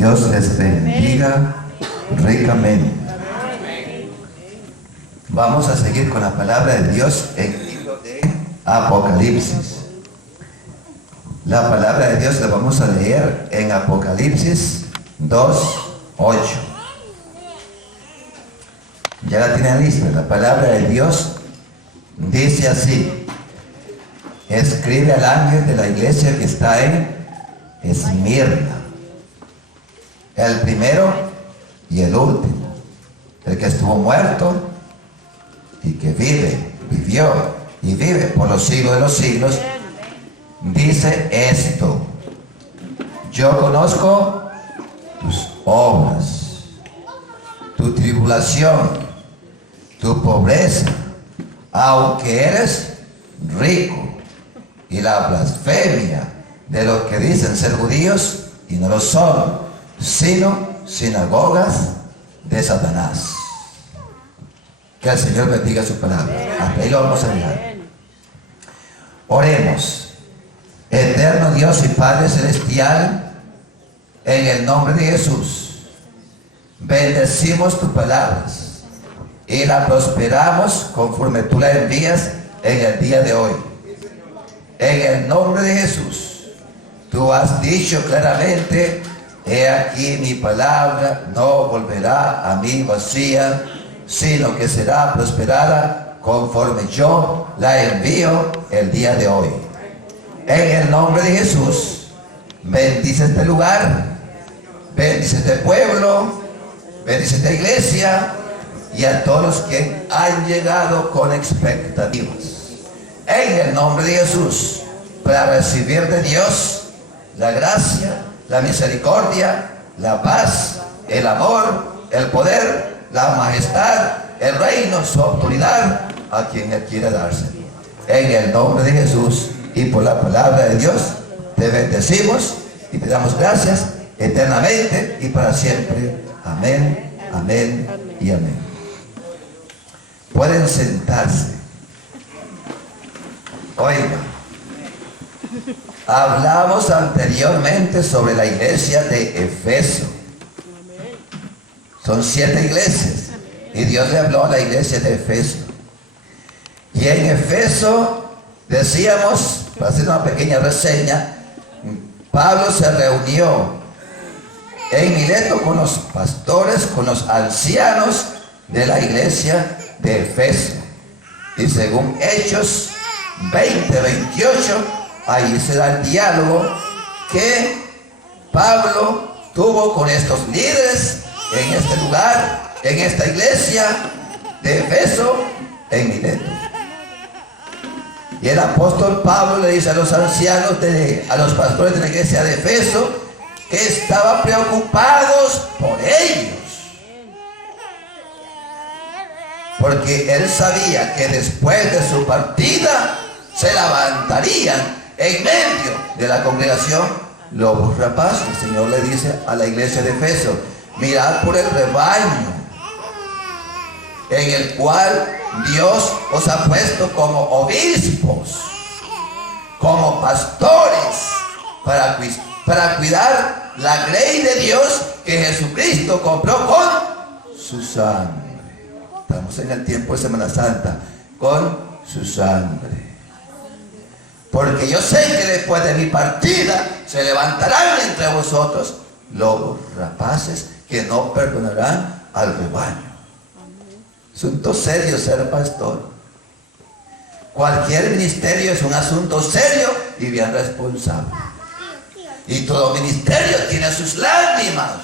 Dios les bendiga ricamente. Vamos a seguir con la palabra de Dios en el libro de Apocalipsis. La palabra de Dios la vamos a leer en Apocalipsis 2:8. Ya la tienen lista. La palabra de Dios dice así: escribe al ángel de la iglesia que está en Esmirna, el primero y el último, el que estuvo muerto y que vivió y vive por los siglos de los siglos, dice esto: yo conozco tus obras, tu tribulación, tu pobreza, aunque eres rico, y la blasfemia de los que dicen ser judíos y no lo son, sino sinagogas de Satanás. Que el Señor bendiga su palabra. Hasta ahí lo vamos a mirar. Oremos. Eterno Dios y Padre Celestial, en el nombre de Jesús, bendecimos tus palabras y la prosperamos conforme tú la envías en el día de hoy. En el nombre de Jesús, tú has dicho claramente: he aquí mi palabra no volverá a mí vacía, sino que será prosperada conforme yo la envío el día de hoy. En el nombre de Jesús, bendice este lugar, bendice este pueblo, bendice esta iglesia y a todos los que han llegado con expectativas. En el nombre de Jesús, para recibir de Dios la gracia, la misericordia, la paz, el amor, el poder, la majestad, el reino, su autoridad, a quien Él quiere darse. En el nombre de Jesús y por la palabra de Dios, te bendecimos y te damos gracias eternamente y para siempre. Amén, amén y amén. Pueden sentarse. Oiga, hablamos anteriormente sobre la iglesia de Efeso. Son 7 iglesias y Dios le habló a la iglesia de Efeso. Y en Efeso decíamos, para hacer una pequeña reseña, Pablo se reunió en Mileto con los pastores, con los ancianos de la iglesia de Efeso. Y según Hechos 20:28, ahí se da el diálogo que Pablo tuvo con estos líderes en este lugar, en esta iglesia de Efeso, en Mileto. Y el apóstol Pablo le dice a los ancianos, a los pastores de la iglesia de Efeso, que estaban preocupados por ellos, porque él sabía que después de su partida se levantarían en medio de la congregación lobos rapaces. El Señor le dice a la iglesia de Efeso: mirad por el rebaño en el cual Dios os ha puesto como obispos, como pastores, para cuidar la grey de Dios que Jesucristo compró con su sangre. Estamos en el tiempo de Semana Santa, con su sangre. Porque yo sé que después de mi partida se levantarán entre vosotros lobos rapaces que no perdonarán al rebaño. Asunto serio ser pastor. Cualquier ministerio es un asunto serio y bien responsable. Y todo ministerio tiene sus lágrimas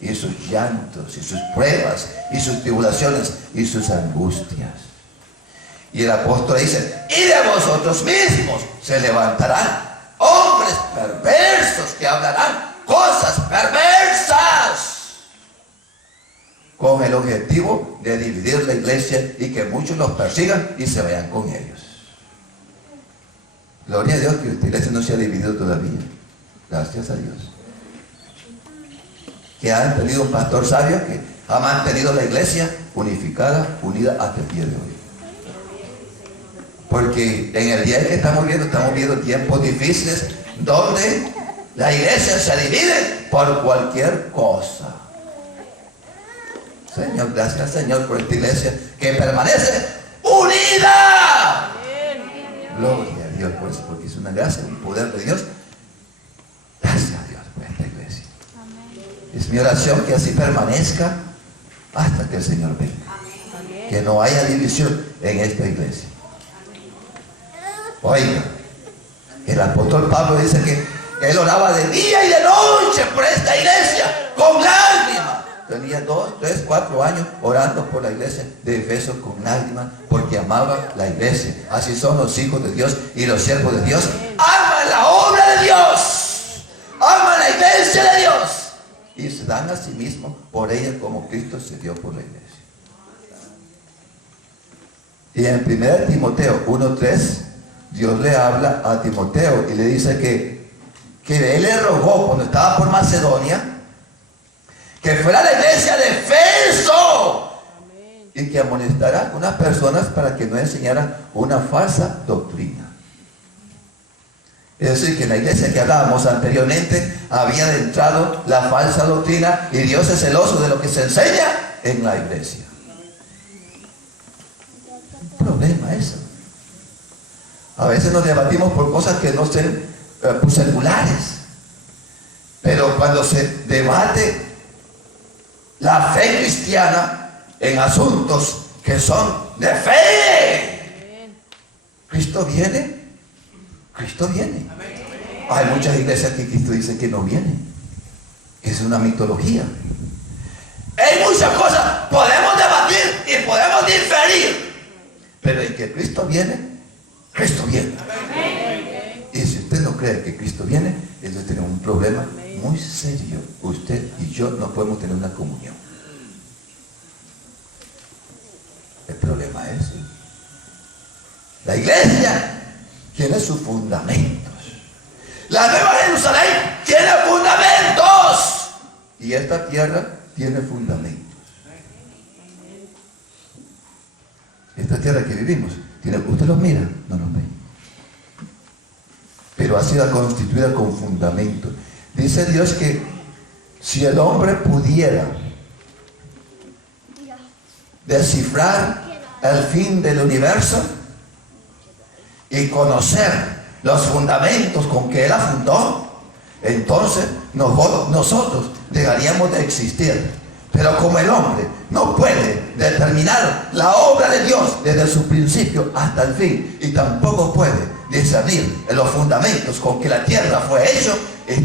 y sus llantos y sus pruebas y sus tribulaciones y sus angustias. Y el apóstol dice: y de vosotros mismos se levantarán hombres perversos que hablarán cosas perversas, con el objetivo de dividir la iglesia y que muchos los persigan y se vayan con ellos. Gloria a Dios que esta iglesia no se ha dividido todavía. Gracias a Dios. Que han tenido un pastor sabio que ha mantenido la iglesia unificada, unida hasta el día de hoy. Porque en el día en que estamos viviendo tiempos difíciles donde La iglesia se divide por cualquier cosa. Señor, gracias Señor por esta iglesia que permanece unida. Gloria a Dios por eso, porque es una gracia, un poder de Dios. Gracias a Dios por esta iglesia. Es mi oración que así permanezca hasta que el Señor venga. Que no haya división en esta iglesia. Oiga, el apóstol Pablo dice que él oraba de día y de noche por esta iglesia con lágrimas. Tenía 2, 3, 4 años orando por la iglesia de Efeso con lágrimas porque amaba la iglesia. Así son los hijos de Dios y los siervos de Dios. Aman la obra de Dios, aman la iglesia de Dios y se dan a sí mismos por ella como Cristo se dio por la iglesia. Y en 1 Timoteo 1:3 Dios le habla a Timoteo y le dice que él le rogó cuando estaba por Macedonia que fuera a la iglesia de Efeso y que amonestara a algunas personas para que no enseñaran una falsa doctrina. Es decir, que en la iglesia que hablábamos anteriormente había entrado la falsa doctrina y Dios es celoso de lo que se enseña en la iglesia. Un problema eso. A veces nos debatimos por cosas que no son seculares. Pero cuando se debate la fe cristiana en asuntos que son de fe, Cristo viene. Cristo viene. Hay muchas iglesias que Cristo dice que no viene. Es una mitología. En muchas cosas podemos debatir y podemos diferir, pero en que Cristo viene, Cristo viene. Y si usted no cree que Cristo viene, entonces tenemos un problema muy serio. Usted y yo no podemos tener una comunión. El problema es la iglesia tiene sus fundamentos. La Nueva Jerusalén tiene fundamentos y esta tierra tiene fundamentos. Esta tierra que vivimos tiene, usted los mira, no los ve, pero ha sido constituida con fundamentos. Dice Dios que si el hombre pudiera descifrar el fin del universo y conocer los fundamentos con que Él la fundó, entonces nosotros dejaríamos de existir. Pero como el hombre no puede determinar la obra de Dios desde su principio hasta el fin, y tampoco puede discernir en los fundamentos con que la tierra fue hecho,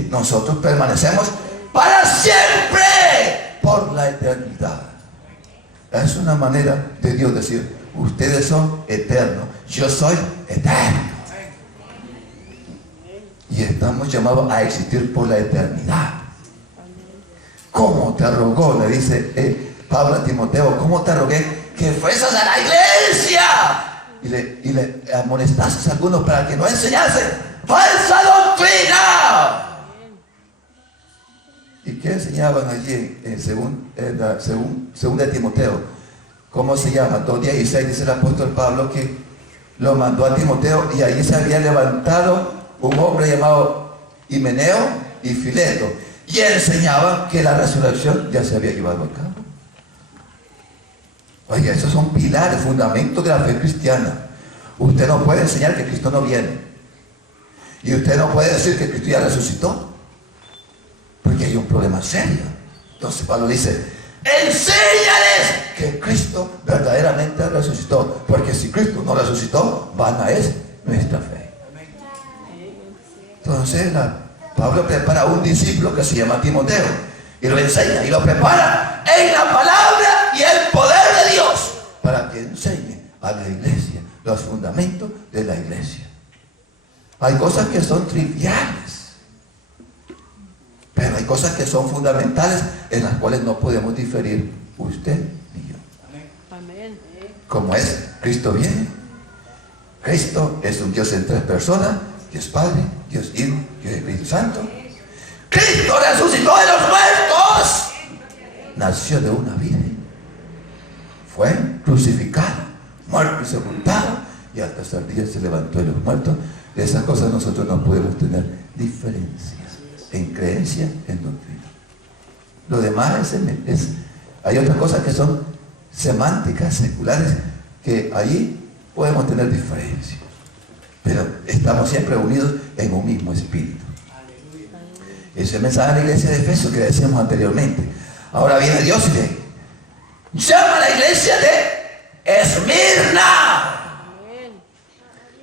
nosotros permanecemos para siempre, por la eternidad. Es una manera de Dios decir: ustedes son eternos, yo soy eterno. Y estamos llamados a existir por la eternidad. ¿Cómo te rogó? Le dice Pablo a Timoteo, ¿cómo te rogué que fueses a la iglesia? Y le amonestases a algunos para que no enseñasen falsa doctrina. ¿Y qué enseñaban allí según de Timoteo? ¿Cómo se llama? 2:16 dice el apóstol Pablo que lo mandó a Timoteo y allí se había levantado un hombre llamado Himeneo y Fileto y enseñaban que la resurrección ya se había llevado a cabo. Oiga, esos son pilares, fundamentos de la fe cristiana. Usted no puede enseñar que Cristo no viene y usted no puede decir que Cristo ya resucitó, porque hay un problema serio. Entonces Pablo dice: enséñales que Cristo verdaderamente resucitó, porque si Cristo no resucitó, vana es nuestra fe. Entonces Pablo prepara a un discípulo que se llama Timoteo y lo enseña y lo prepara en la palabra y el poder de Dios para que enseñe a la iglesia los fundamentos de la iglesia. Hay cosas que son triviales, pero hay cosas que son fundamentales en las cuales no podemos diferir usted ni yo. Amén. Como es, Cristo viene. Cristo es un Dios en 3 personas: Dios Padre, Dios Hijo, Dios Espíritu Santo. Cristo resucitó de los muertos. Nació de una virgen. Fue crucificado, muerto y sepultado, y al tercer día se levantó de los muertos. De esas cosas nosotros no podemos tener diferencias. en creencia, en doctrina. Lo demás hay otras cosas que son semánticas, seculares, que allí podemos tener diferencias. Pero estamos siempre unidos en un mismo espíritu. Ese es el mensaje de la iglesia de Efesios que decíamos anteriormente. Ahora viene Dios y llama a la iglesia de Esmirna.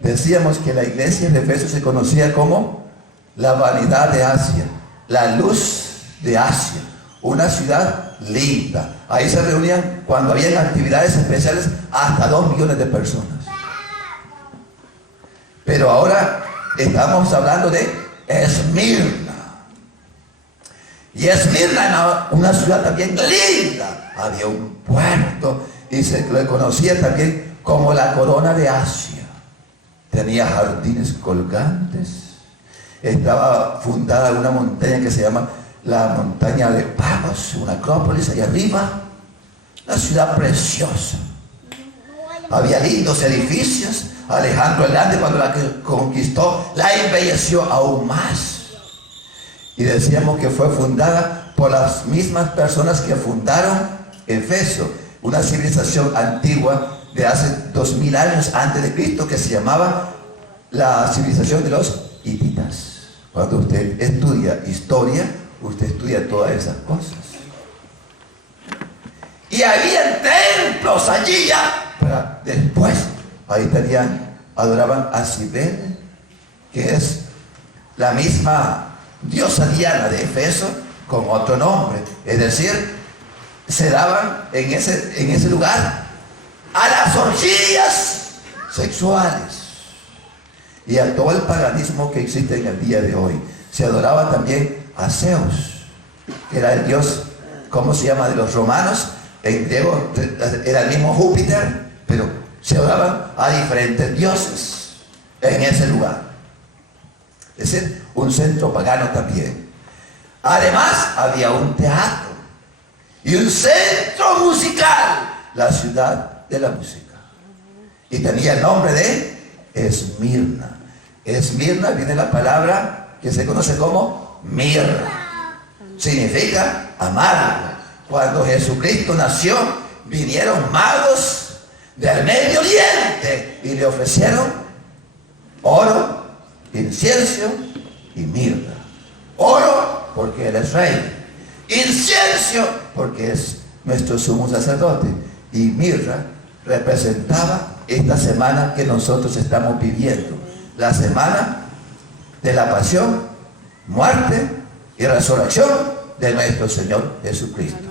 Decíamos que la iglesia de Efesios se conocía como la vanidad de Asia, la luz de Asia, una ciudad linda. Ahí se reunían, cuando habían actividades especiales, hasta 2 millones de personas. Pero ahora estamos hablando de Esmirna. Y Esmirna era una ciudad también linda. Había un puerto y se le conocía también como la corona de Asia. Tenía jardines colgantes. Estaba fundada en una montaña que se llama la montaña de Pagos, una acrópolis allá arriba. Una ciudad preciosa. Había lindos edificios. Alejandro el Grande, cuando la conquistó, la embelleció aún más. Y decíamos que fue fundada por las mismas personas que fundaron Efeso, una civilización antigua de hace 2000 años antes de Cristo, que se llamaba la civilización de los hititas. Cuando usted estudia historia, usted estudia todas esas cosas. Y había templos allí ya, pero después ahí adoraban a Cibele, que es la misma diosa Diana de Efeso, con otro nombre. Es decir, se daban en ese lugar a las orgías sexuales y a todo el paganismo que existe en el día de hoy. Se adoraba también a Zeus, que era el dios, ¿cómo se llama?, de los romanos. En griego era el mismo Júpiter, pero se adoraban a diferentes dioses en ese lugar. Es decir, un centro pagano también. Además, había un teatro y un centro musical, la ciudad de la música. Y tenía el nombre de Esmirna. Esmirna viene de la palabra que se conoce como mirra. Significa amargo. Cuando Jesucristo nació, vinieron magos del Medio Oriente y le ofrecieron oro, incienso y mirra. Oro porque Él es rey, incienso porque es nuestro sumo sacerdote, y mirra representaba esta semana que nosotros estamos viviendo, la semana de la pasión, muerte y resurrección de nuestro Señor Jesucristo.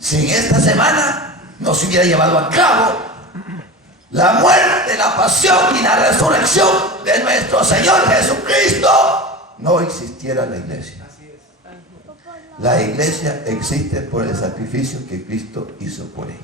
Sin esta semana no se hubiera llevado a cabo la muerte, la pasión y la resurrección de nuestro Señor Jesucristo, no existiera la iglesia. La iglesia existe por el sacrificio que Cristo hizo por ella.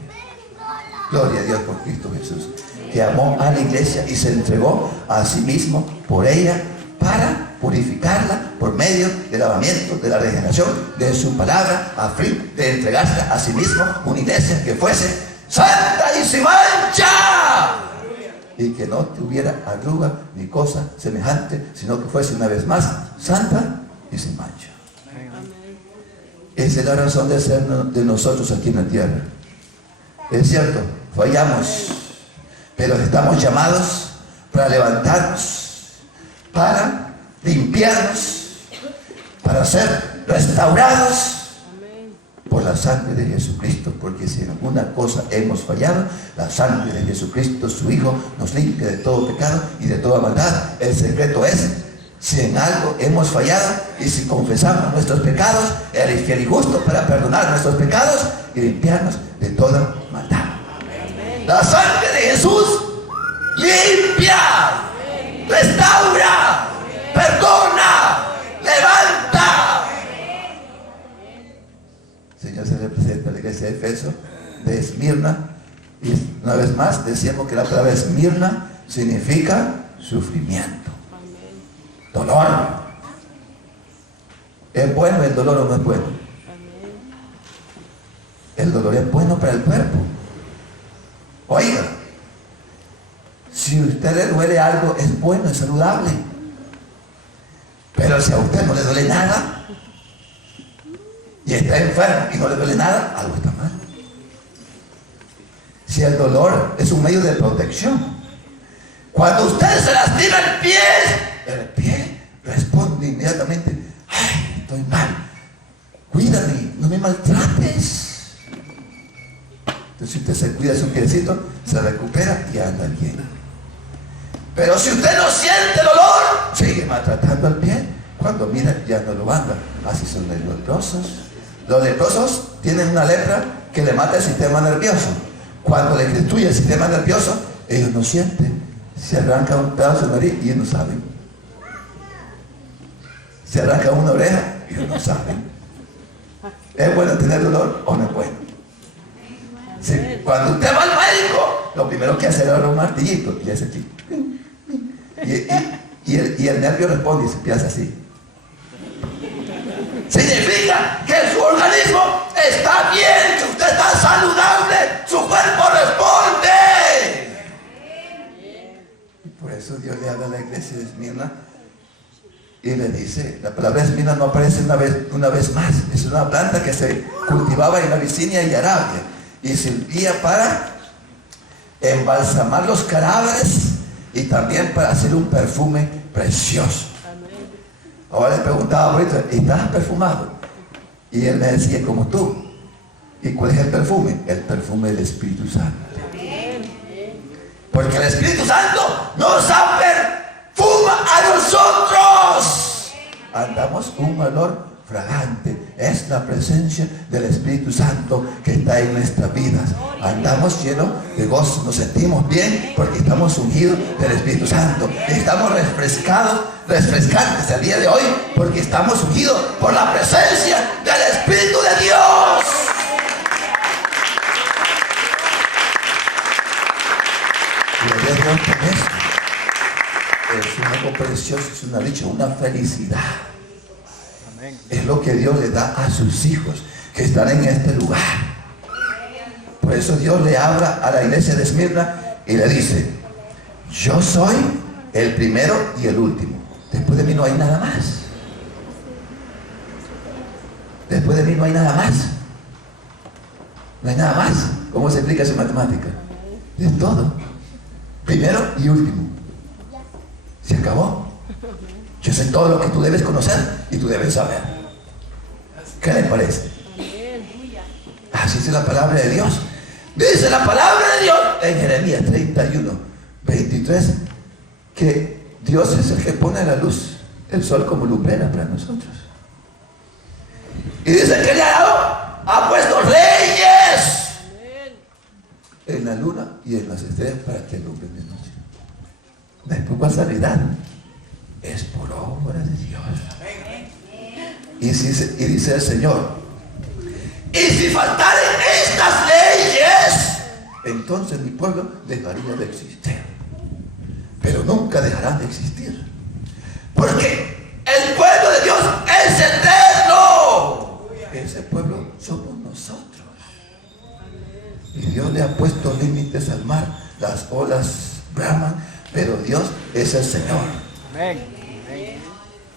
Gloria a Dios por Cristo Jesús, que amó a la iglesia y se entregó a sí mismo por ella para purificarla por medio del lavamiento, de la regeneración de su palabra, a fin de entregarse a sí mismo una iglesia que fuese santa y sin mancha, y que no tuviera arruga ni cosa semejante, sino que fuese una vez más santa y sin mancha. Esa es la razón de ser de nosotros aquí en la tierra. Es cierto, fallamos, pero estamos llamados para levantarnos, para limpiarnos, para ser restaurados por la sangre de Jesucristo, porque si en alguna cosa hemos fallado, la sangre de Jesucristo, su Hijo, nos limpia de todo pecado y de toda maldad. El secreto es, si en algo hemos fallado y si confesamos nuestros pecados, Él es fiel y justo para perdonar nuestros pecados y limpiarnos de toda maldad. La sangre de Jesús limpia, restaura, perdona, levanta. Señor, se representa la iglesia de Efeso, de Esmirna, y una vez más decíamos que la palabra Esmirna significa sufrimiento, dolor. ¿Es bueno el dolor o no es bueno? El dolor es bueno para el cuerpo. Oiga, si a usted le duele algo, es bueno, es saludable. Pero si a usted no le duele nada y está enfermo y no le duele nada, algo está mal. Si el dolor es un medio de protección, cuando usted se lastima el pie responde inmediatamente: ay, estoy mal, cuídame, no me maltrates. Entonces, si usted se cuida su piecito, se recupera y anda bien. Pero si usted no siente dolor, sigue maltratando al pie. Cuando mira, ya no lo anda. Así son los leprosos. Los leprosos tienen una lepra que le mata el sistema nervioso. Cuando le destruye el sistema nervioso, ellos no sienten. Se arranca un pedazo de nariz y ellos no saben. Se arranca una oreja y ellos no saben. ¿Es bueno tener dolor o no es bueno? Sí. Cuando usted va al médico, lo primero que hace es agarrar un martillito y hace aquí. Y el nervio responde y se empieza así. Significa que su organismo está bien, que usted está saludable, su cuerpo responde. Y por eso Dios le habla a la iglesia de Esmirna y le dice, la palabra Esmirna no aparece una vez más. Es una planta que se cultivaba en Abisinia y Arabia y servía para embalsamar los cadáveres y también para hacer un perfume precioso. Ahora le preguntaba ahorita: ¿estás perfumado? Y él me decía: como tú. ¿Y cuál es el perfume? El perfume del Espíritu Santo. Porque el Espíritu Santo nos perfuma a nosotros. Andamos con un olor fragante. Es la presencia del Espíritu Santo que está en nuestras vidas. Andamos llenos de gozo, nos sentimos bien porque estamos ungidos del Espíritu Santo. Estamos refrescantes el día de hoy porque estamos ungidos por la presencia del Espíritu de Dios. Gloria a Dios por eso. Es algo precioso, es una dicha, una felicidad. Es lo que Dios le da a sus hijos que están en este lugar. Por eso Dios le habla a la iglesia de Esmirna y le dice: yo soy el primero y el último. Después de mí no hay nada más. Después de mí no hay nada más. No hay nada más. ¿Cómo se explica eso en matemática? Es todo. Primero y último. Se acabó. Yo sé todo lo que tú debes conocer y tú debes saber. ¿Qué le parece? Así es la palabra de Dios. Dice la palabra de Dios en Jeremías 31:23 que Dios es el que pone la luz, el sol como lumbrera para nosotros. Y dice que le ha puesto reyes en la luna y en las estrellas para que alumbren de noche. No es por casualidad, es por obra de Dios. Y dice el Señor: y si faltaren estas leyes, entonces mi pueblo dejaría de existir. Pero nunca dejarán de existir, porque el pueblo de Dios es eterno. Ese pueblo somos nosotros. Y Dios le ha puesto límites al mar. Las olas braman, pero Dios es el Señor. Amén.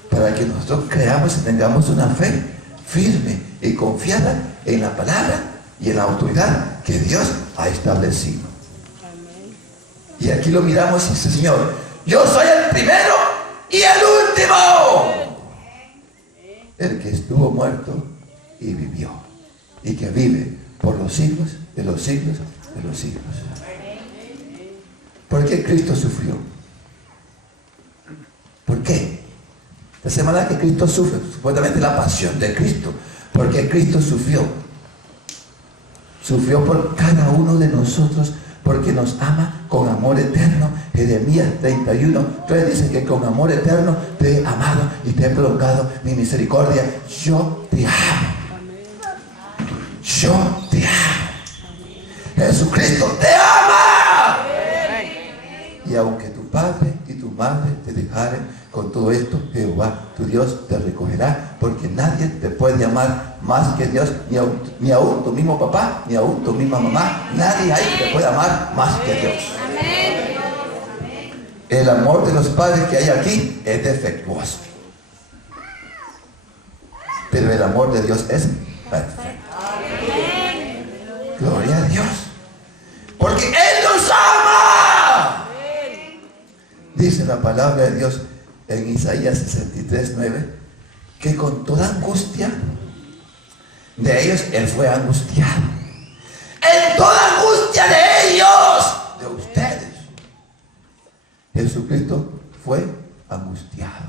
Para que nosotros creamos y tengamos una fe firme y confiada en la palabra y en la autoridad que Dios ha establecido. Y aquí lo miramos y dice: Señor, yo soy el primero y el último, el que estuvo muerto y vivió, y que vive por los siglos de los siglos de los siglos. ¿Por qué Cristo sufrió? ¿Por qué? La semana que Cristo sufre, supuestamente la pasión de Cristo. ¿Por qué Cristo sufrió? Sufrió por cada uno de nosotros, porque nos ama con amor eterno. Jeremías 31:3 dice que con amor eterno te he amado y te he prolongado mi misericordia. Yo te amo. Yo te amo. Jesucristo te ama. Y aunque tu padre y tu madre te dejaren, con todo esto Jehová tu Dios te recogerá, porque nadie te puede amar más que Dios, ni aún tu mismo papá, ni aún tu misma mamá. Nadie hay que te puede amar más que Dios. El amor de los padres que hay aquí es defectuoso. pero el amor de Dios es perfecto. Gloria a Dios. Porque Él nos ama. Dice la palabra de Dios en Isaías 63:9, que con toda angustia de ellos Él fue angustiado. En toda angustia de ellos, de ustedes, Jesucristo fue angustiado.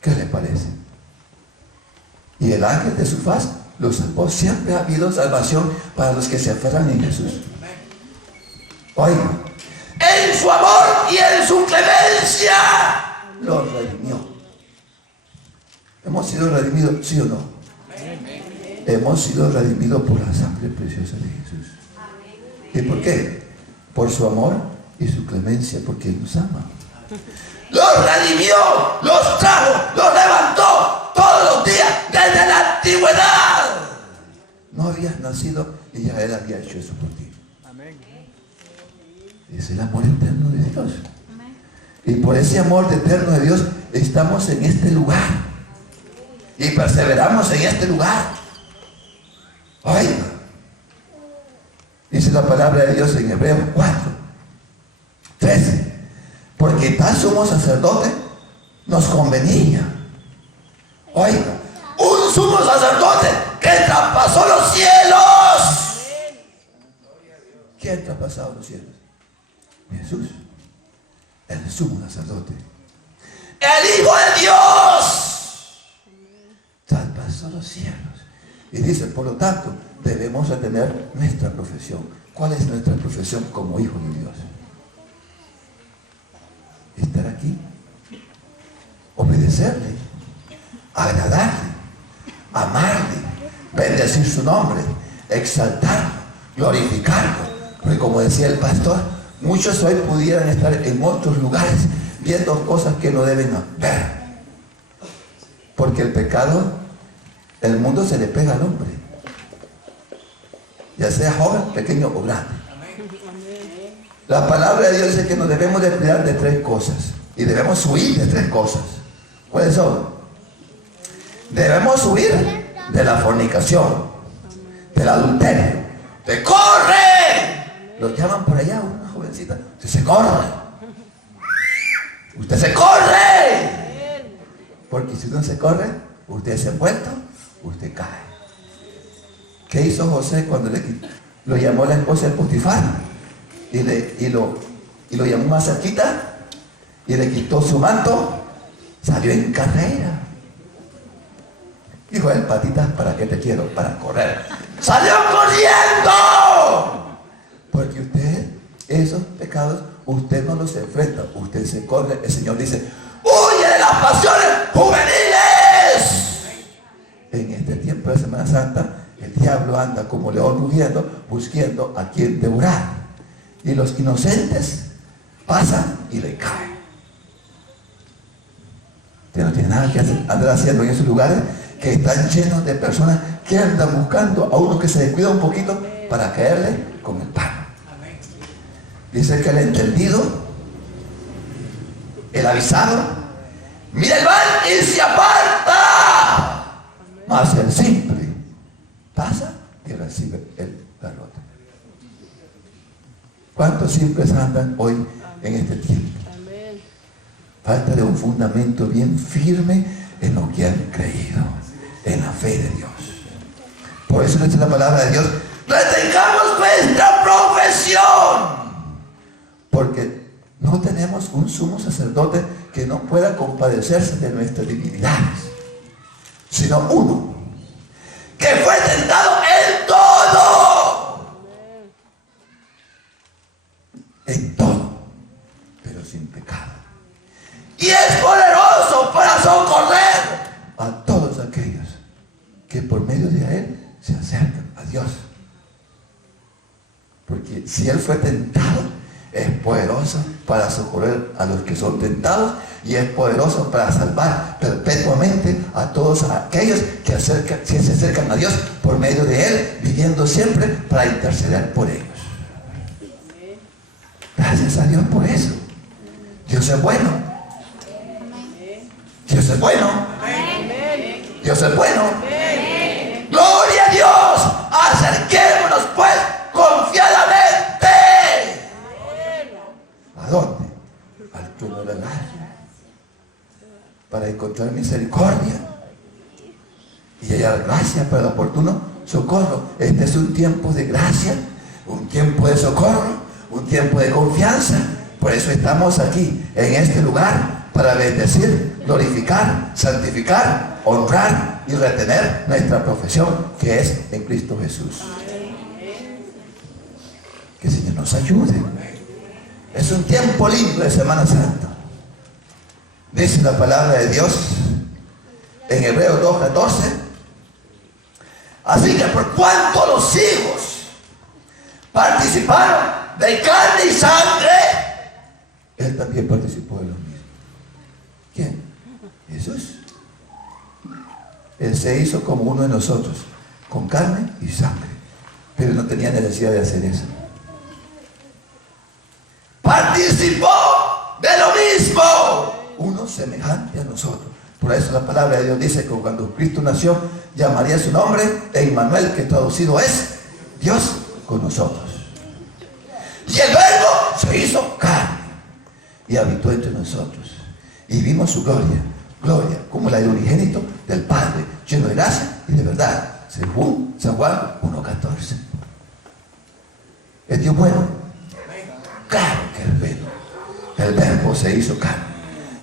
¿Qué le parece? Y el ángel de su faz los salvó. Siempre ha habido salvación para los que se aferran en Jesús. Oiga, en su amor y en su clemencia los redimió. ¿Hemos sido redimidos, sí o no? Hemos sido redimidos por la sangre preciosa de Jesús. ¿Y por qué? Por su amor y su clemencia, porque Él nos ama. Los redimió, los trajo, los levantó todos los días desde la antigüedad. No habías nacido y ya Él había hecho eso por ti. Es el amor eterno de Dios. Y por ese amor eterno de Dios estamos en este lugar y perseveramos en este lugar. Oiga, dice la palabra de Dios en Hebreos 4:13, porque tal sumo sacerdote nos convenía. Oiga, un sumo sacerdote que traspasó los cielos. ¿Quién traspasó los cielos? Jesús, el sumo sacerdote, el Hijo de Dios, traspasó los cielos. Y dice, por lo tanto, debemos de tener nuestra profesión. ¿Cuál es nuestra profesión como hijos de Dios? Estar aquí, obedecerle, agradarle, amarle, bendecir su nombre, exaltarlo, glorificarlo. Porque como decía el pastor, muchos hoy pudieran estar en otros lugares viendo cosas que no deben ver. Porque el pecado, el mundo se le pega al hombre, ya sea joven, pequeño o grande. La palabra de Dios dice que nos debemos de cuidar de 3 cosas y debemos huir de 3 cosas. ¿Cuáles son? Debemos huir de la fornicación, del adulterio, de corre. Lo llaman por allá una jovencita. Usted se corre. Usted se corre. Porque si no se corre, usted se envuelto, usted cae. ¿Qué hizo José cuando lo llamó la esposa de Potifar? Y lo llamó más cerquita y le quitó su manto. Salió en carrera. Dijo el patitas, ¿para qué te quiero? Para correr. ¡Salió corriendo! Porque usted, esos pecados, usted no los enfrenta, usted se corre. El Señor dice, ¡huye de las pasiones juveniles! En este tiempo de Semana Santa, el diablo anda como león rugiendo, buscando a quien devorar. Y los inocentes pasan y le caen. Usted no tiene nada que andar haciendo en esos lugares que están llenos de personas que andan buscando a uno que se descuida un poquito para caerle con el pan. Dice que el entendido, el avisado, mira el mal y se aparta. Mas el simple pasa y recibe el garrote. ¿Cuántos simples andan hoy en este tiempo? Falta de un fundamento bien firme en lo que han creído, en la fe de Dios. Por eso dice la palabra de Dios, retengamos nuestra profesión. Porque no tenemos un sumo sacerdote que no pueda compadecerse de nuestras debilidades, sino uno que fue tentado en todo, pero sin pecado. Y es poderoso para socorrer a todos aquellos que por medio de Él se acercan a Dios. Porque si Él fue tentado, es poderoso para socorrer a los que son tentados y es poderoso para salvar perpetuamente a todos aquellos que se acercan a Dios por medio de Él, viviendo siempre para interceder por ellos. Gracias a Dios por eso. Dios es bueno. Dios es bueno. Dios es bueno. Gloria a Dios. Acerquémonos pues confiadamente. ¿A dónde? Al trono de la gracia, para encontrar misericordia y hallar gracia para el oportuno socorro. Este es un tiempo de gracia, un tiempo de socorro, un tiempo de confianza. Por eso estamos aquí en este lugar, para bendecir, glorificar, santificar, honrar y retener nuestra profesión, que es en Cristo Jesús. Que el Señor nos ayude. Es un tiempo lindo de Semana Santa. Dice la palabra de Dios en Hebreos 2:14. Así que por cuanto los hijos participaron de carne y sangre, Él también participó de lo mismo. ¿Quién? Jesús. Él se hizo como uno de nosotros, con carne y sangre, pero no tenía necesidad de hacer eso. Participó de lo mismo, uno semejante a nosotros. Por eso la palabra de Dios dice que cuando Cristo nació, llamaría su nombre Emmanuel, que traducido es Dios con nosotros. Y el Verbo se hizo carne y habitó entre nosotros, y vimos su gloria, gloria como la del unigénito del Padre, lleno de gracia y de verdad, según San Juan 1:14. ¿Es Dios bueno? Claro que es bueno. El Verbo se hizo carne,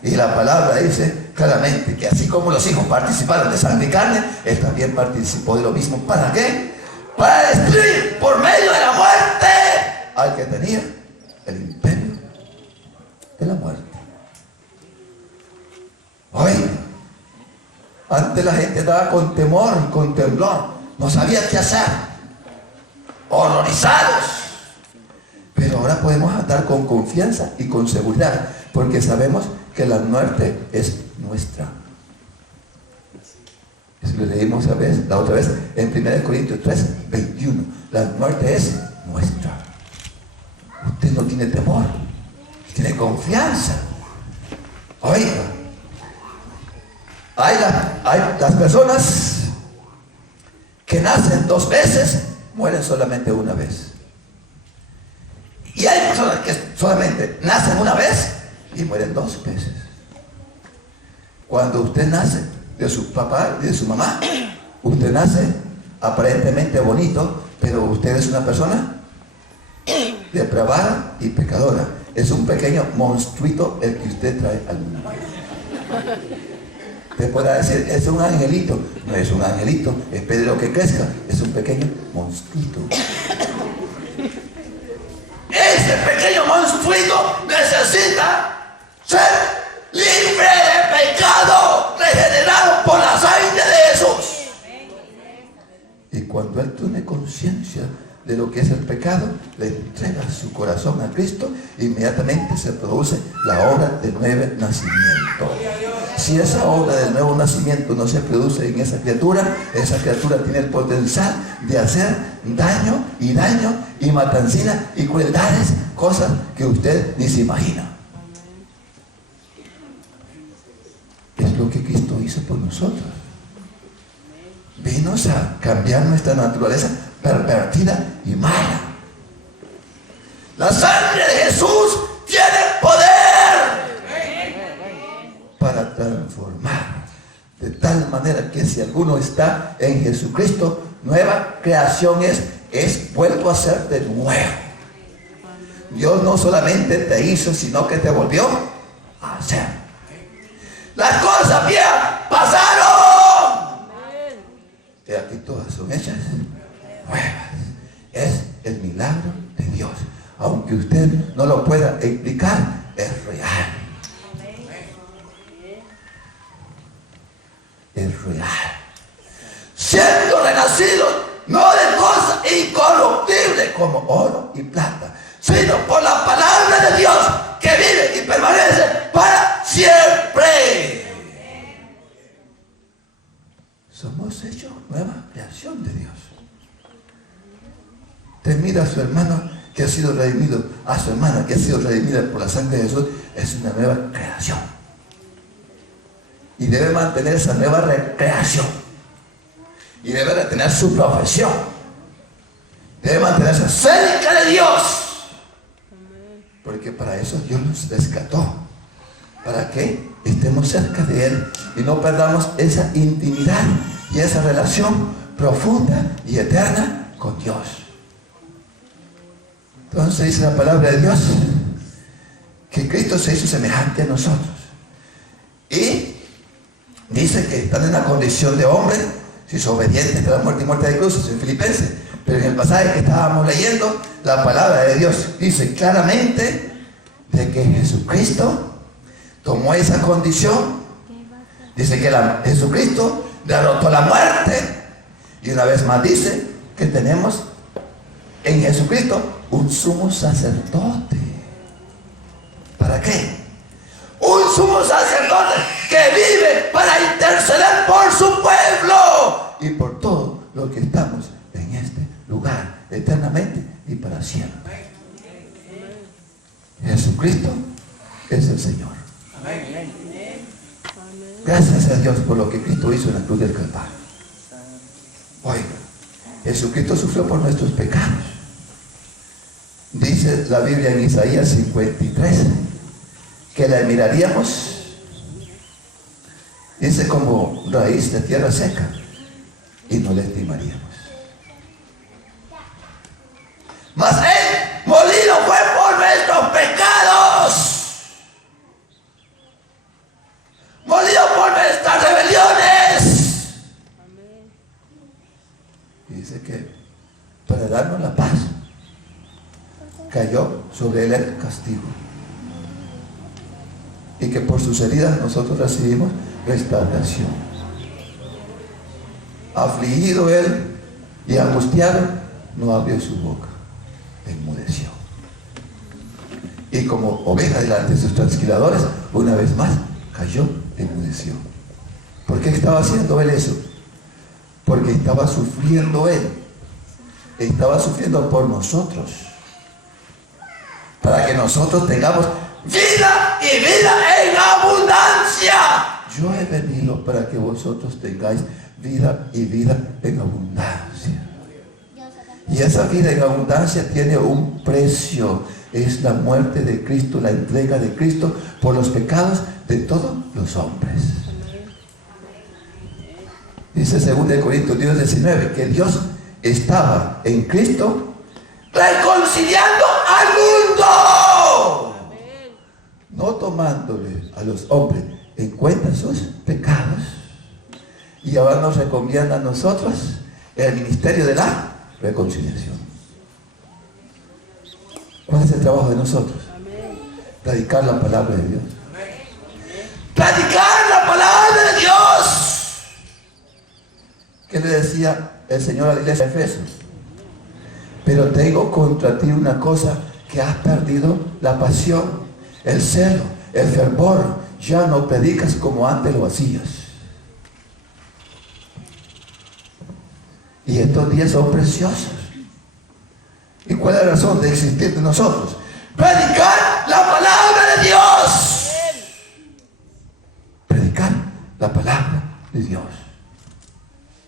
y la palabra dice claramente que así como los hijos participaron de sangre y carne, Él también participó de lo mismo. ¿Para qué? Para destruir por medio de la muerte al que tenía el imperio de la muerte. Hoy, antes la gente andaba con temor y con temblor, no sabía qué hacer, horrorizados. Pero ahora podemos andar con confianza y con seguridad, porque sabemos que la muerte es nuestra. Eso lo leímos la otra vez en 1 Corintios 3:21. La muerte es nuestra. Usted no tiene temor, tiene confianza. Oiga, hay las personas que nacen 2 veces, mueren solamente una vez. Y hay personas que solamente nacen una vez y mueren 2 veces. Cuando usted nace de su papá y de su mamá, usted nace aparentemente bonito, pero usted es una persona depravada y pecadora. Es un pequeño monstruito el que usted trae al mundo. Usted podrá decir, es un angelito. No es un angelito, espere lo que crezca, es un pequeño monstruito. Ese pequeño monstruito necesita ser libre de pecado, regenerado por la sangre de Jesús. Y cuando él tiene conciencia de lo que es el pecado, le entrega su corazón a Cristo, inmediatamente se produce la obra del nuevo nacimiento. Si esa obra del nuevo nacimiento no se produce en esa criatura tiene el potencial de hacer daño y matancina y crueldades, cosas que usted ni se imagina. Es lo que Cristo hizo por nosotros. Vino a cambiar nuestra naturaleza pervertida y mala. La sangre de Jesús tiene poder para transformar, de tal manera que si alguno está en Jesucristo, nueva creación es vuelto a ser de nuevo. Dios no solamente te hizo, sino que te volvió a hacer. Las cosas viejas pasaron, y aquí todas son hechas nuevas. Es el milagro de Dios. Aunque usted no lo pueda explicar, es real. Es real. Siendo renacidos no de cosas incorruptibles como oro y plata, sino por la palabra de Dios que vive y permanece para siempre. Somos hechos nueva creación de Dios. Usted mira a su hermano que ha sido redimido, a su hermana que ha sido redimida por la sangre de Jesús, es una nueva creación. y debe mantener esa nueva recreación. Y debe retener su profesión. Debe mantenerse cerca de Dios. Porque para eso Dios nos rescató. Para que estemos cerca de Él y no perdamos esa intimidad y esa relación profunda y eterna con Dios. Entonces dice la palabra de Dios que Cristo se hizo semejante a nosotros. Y dice que están en la condición de hombre, si son obedientes de la muerte y muerte de cruz, en Filipenses. Pero en el pasaje que estábamos leyendo, la palabra de Dios dice claramente de que Jesucristo tomó esa condición. Dice que Jesucristo derrotó la muerte. Y una vez más dice que tenemos en Jesucristo un sumo sacerdote. ¿Para qué? Un sumo sacerdote que vive para interceder por su pueblo y por todo lo que estamos en este lugar eternamente y para siempre. Jesucristo es el Señor. Gracias a Dios por lo que Cristo hizo en la cruz del Calvario. Oiga, Jesucristo sufrió por nuestros pecados. Dice la Biblia en Isaías 53 que la miraríamos, dice, como raíz de tierra seca, y no la estimaríamos. Mas Él molido fue por nuestros pecados, molido por nuestras rebeliones. Y dice que para darnos la paz cayó sobre Él el castigo, y que por sus heridas nosotros recibimos restauración. Afligido Él y angustiado, no abrió su boca, enmudeció. Y como oveja delante de sus trasquiladores, una vez más cayó, enmudeció. ¿Por qué estaba haciendo Él eso? Porque estaba sufriendo Él. Estaba sufriendo por nosotros, para que nosotros tengamos vida y vida en abundancia. Yo he venido para que vosotros tengáis vida y vida en abundancia. Y esa vida en abundancia tiene un precio. Es la muerte de Cristo, la entrega de Cristo por los pecados de todos los hombres. Dice 2 Corintios 19 que Dios estaba en Cristo reconciliando al mundo, no tomándole a los hombres en cuenta sus pecados, y ahora nos recomienda a nosotros el ministerio de la reconciliación. ¿Cuál es el trabajo de nosotros? Predicar la palabra de Dios. Predicar la palabra de Dios. ¿Qué le decía el Señor a la iglesia de Efesos? Pero tengo contra ti una cosa, que has perdido la pasión, el celo, el fervor. Ya no predicas como antes lo hacías. Y estos días son preciosos. ¿Y cuál es la razón de existir de nosotros? Predicar la palabra de Dios. Predicar la palabra de Dios.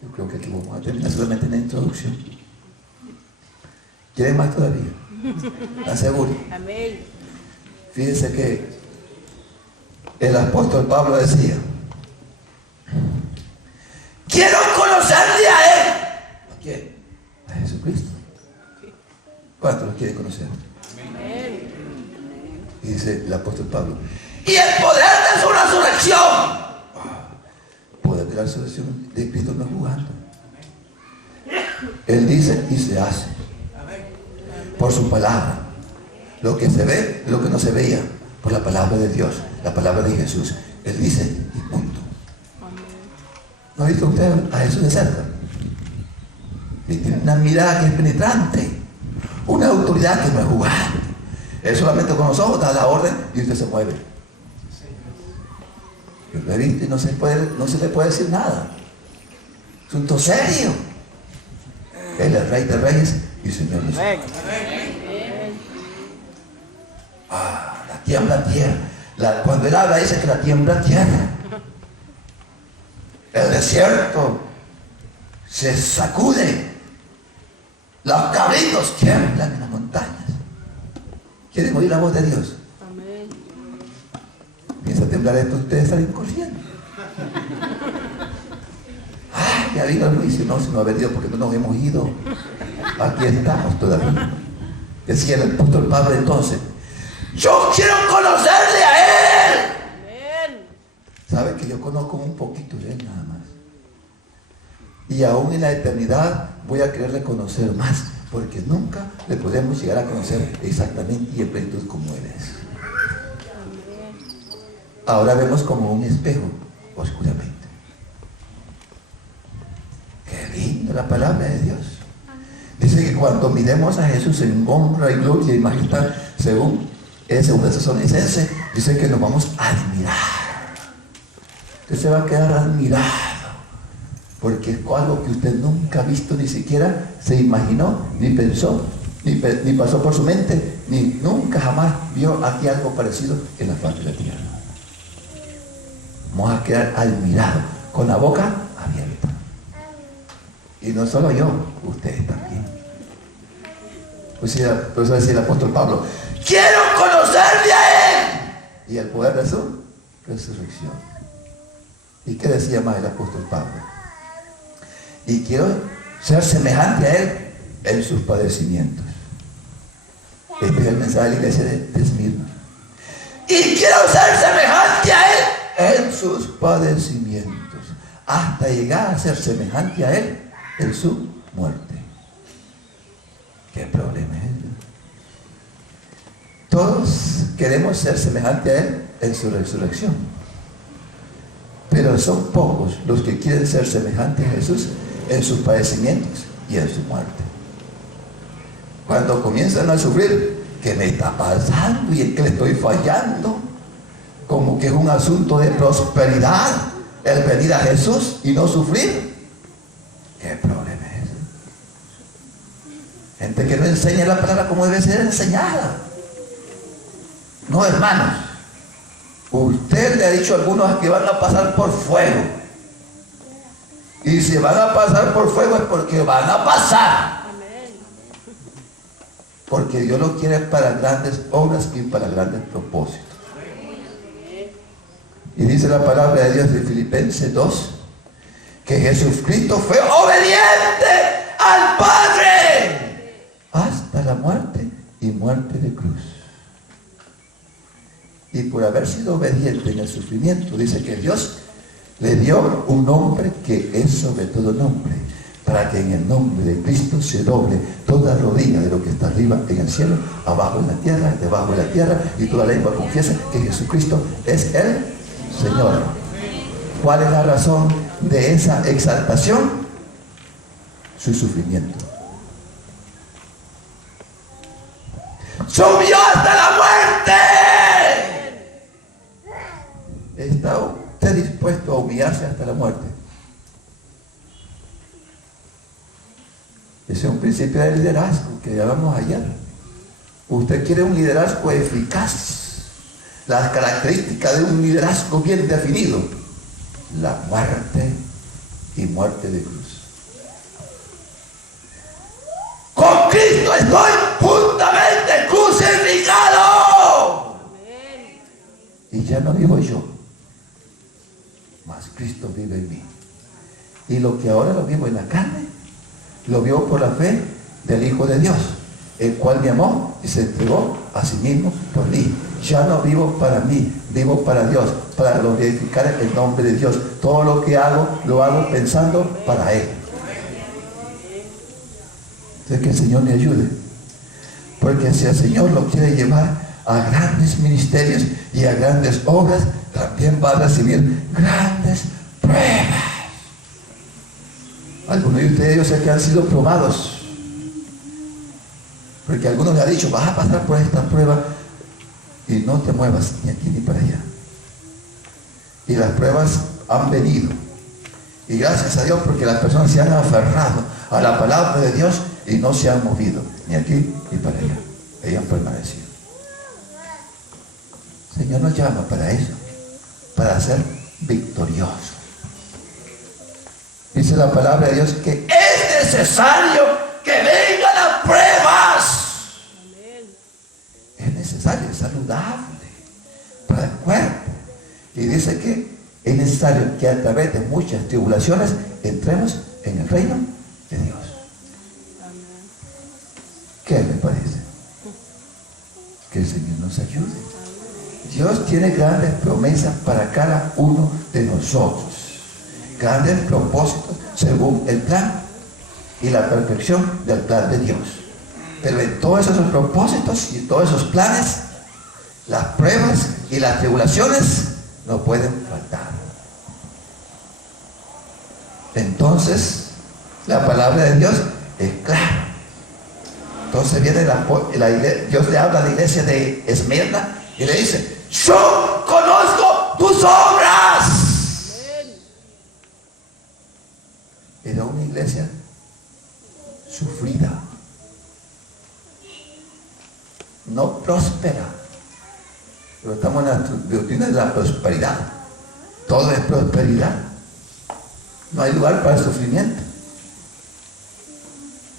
Yo creo que aquí vamos a terminar solamente en la introducción. ¿Quieren más todavía? ¿Están seguros? Amén. Fíjense que el apóstol Pablo decía: quiero conocerle a Él. ¿A quién? A Jesucristo. ¿Cuántos lo quieren conocer? Amén. Y dice el apóstol Pablo: y el poder de su resurrección. Poder de la resurrección de Cristo no es jugando. Él dice y se hace por su palabra. Lo que se ve, lo que no se veía, por la palabra de Dios, la palabra de Jesús. Él dice y punto. ¿No ha visto usted a Jesús de cerca? Y tiene una mirada que es penetrante, una autoridad que no es jugante. Él solamente con los ojos da la orden y usted se mueve. Yo lo he visto y no se le puede decir nada. Asunto serio. Él es Rey de Reyes y Señor de Señores. La tiembla tierra. Cuando Él habla dice que la tiembla tierra. El desierto se sacude. Los cabritos tiemblan en las montañas. ¿Quieren oír la voz de Dios? Amén. Piensa temblar esto, ustedes salen corriendo. Ay, ya vino el juicio. No, se nos ha venido porque no nos hemos ido. Aquí estamos todavía. Decía el apóstol Pablo entonces: yo quiero conocerle a Él. Amén. ¿Sabe que yo conozco un poquito de Él nada más? Y aún en la eternidad voy a querer conocer más, porque nunca le podemos llegar a conocer exactamente y en plenitud como Él es. Ahora vemos como un espejo, oscuramente. Qué lindo la palabra de Dios. Dice que cuando miremos a Jesús en honra y gloria y majestad, según Tesalonicenses, dice que nos vamos a admirar. Usted se va a quedar admirado, porque es algo que usted nunca ha visto, ni siquiera se imaginó, ni pensó, ni pasó por su mente, ni nunca jamás vio aquí algo parecido en la faz de la tierra. Vamos a quedar admirados, con la boca abierta. Y no solo yo, ustedes también. Por eso decía el apóstol Pablo: quiero conocerle a Él y el poder de su resurrección. ¿Y qué decía más el apóstol Pablo? Y quiero ser semejante a Él en sus padecimientos. Este es el mensaje de la iglesia de Esmirna. Y quiero ser semejante a Él en sus padecimientos, hasta llegar a ser semejante a Él en su muerte. ¿Qué problema es ese? Todos queremos ser semejante a Él en su resurrección, pero son pocos los que quieren ser semejantes a Jesús en sus padecimientos y en su muerte. Cuando comienzan a sufrir, ¿qué me está pasando y en qué le estoy fallando? Como que es un asunto de prosperidad el venir a Jesús y no sufrir. ¿Qué problema es ese? Gente que no enseña la palabra como debe ser enseñada. No, hermanos, usted le ha dicho a algunos que van a pasar por fuego, y si van a pasar por fuego es porque van a pasar. Amén. Porque Dios lo quiere para grandes obras y para grandes propósitos. Y dice la palabra de Dios de Filipenses 2 que Jesucristo fue obediente al Padre hasta la muerte y muerte de cruz. Y por haber sido obediente en el sufrimiento, dice que Dios le dio un nombre que es sobre todo nombre, para que en el nombre de Cristo se doble toda rodilla de lo que está arriba en el cielo, abajo en la tierra, debajo de la tierra, y toda lengua confiese que Jesucristo es el Señor. ¿Cuál es la razón de esa exaltación? Su sufrimiento. ¡Subió hasta la muerte! ¿Está usted dispuesto a humillarse hasta la muerte? Ese es un principio de liderazgo que llevamos ayer. Usted quiere un liderazgo eficaz. Las características de un liderazgo bien definido: la muerte y muerte de cruz. Con Cristo estoy juntamente crucificado. Y ya no vivo yo, mas Cristo vive en mí. Y lo que ahora lo vivo en la carne, lo vivo por la fe del Hijo de Dios, el cual me amó y se entregó a sí mismo por mí. Ya no vivo para mí, vivo para Dios, para glorificar el nombre de Dios. Todo lo que hago, lo hago pensando para Él. Entonces que el Señor me ayude, porque si el Señor lo quiere llevar a grandes ministerios y a grandes obras, también va a recibir grandes pruebas. Algunos de ustedes yo sé que han sido probados, porque algunos le han dicho: vas a pasar por esta prueba y no te muevas ni aquí ni para allá. Y las pruebas han venido, y gracias a Dios, porque las personas se han aferrado a la palabra de Dios y no se han movido ni aquí ni para allá. Ellos han permanecido. El Señor nos llama para eso, para ser victoriosos. Dice la palabra de Dios que es necesario que vengan las pruebas. Es necesario, es saludable para el cuerpo. Y dice que es necesario que a través de muchas tribulaciones entremos en el reino de Dios. ¿Qué le parece? Que el Señor nos ayude. Dios tiene grandes promesas para cada uno de nosotros. Grandes propósitos según el plan y la perfección del plan de Dios. Pero en todos esos propósitos y todos esos planes, las pruebas y las tribulaciones no pueden faltar. Entonces, la palabra de Dios es clara. Entonces viene Dios le habla a la iglesia de Esmirna y le dice: yo conozco tus obras. Era una iglesia sufrida, no próspera. Pero estamos en la doctrina de la prosperidad. Todo es prosperidad. No hay lugar para el sufrimiento.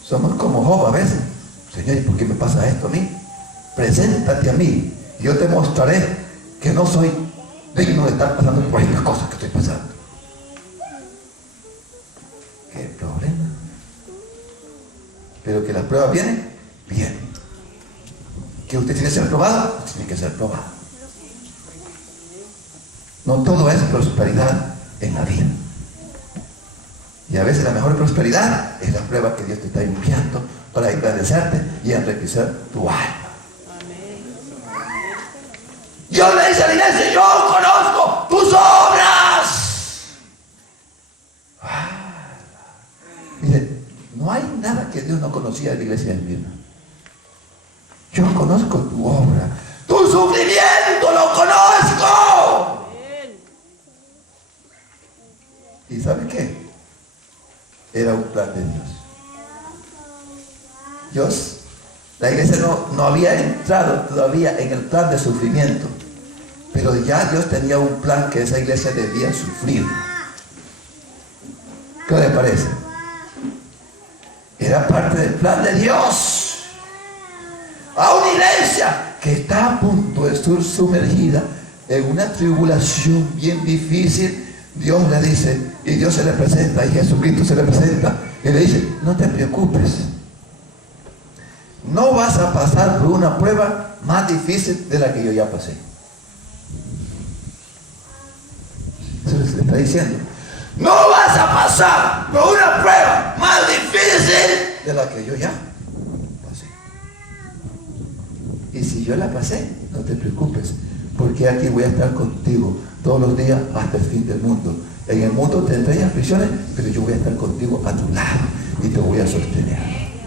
Somos como Job a veces. Señor, ¿y por qué me pasa esto a mí? Preséntate a mí y yo te mostraré que no soy digno de estar pasando por estas cosas que estoy pasando. ¿Qué problema? Pero que las pruebas vienen, bien. Que usted tiene que ser probado, tiene que ser probado. No todo es prosperidad en la vida. Y a veces la mejor prosperidad es la prueba que Dios te está enviando para engrandecerse y enriquecer tu alma. Dios le dice a la iglesia: yo conozco tus obras. Mire, no hay nada que Dios no conocía de la iglesia de Esmirna. Yo conozco tu obra, tu sufrimiento lo conozco. ¿Y sabe qué? Era un plan de Dios. La iglesia no había entrado todavía en el plan de sufrimiento, pero ya Dios tenía un plan que esa iglesia debía sufrir. ¿Qué le parece? Era parte del plan de Dios. A una iglesia que está a punto de ser sumergida en una tribulación bien difícil, Dios le dice, y Dios se le presenta, y Jesucristo se le presenta, y le dice: no te preocupes, no vas a pasar por una prueba más difícil de la que yo ya pasé. Eso le está diciendo: no vas a pasar por una prueba más difícil de la que yo ya pasé. Y si yo la pasé, no te preocupes, porque aquí voy a estar contigo todos los días hasta el fin del mundo. En el mundo tendréis aflicciones, pero yo voy a estar contigo a tu lado y te voy a sostener.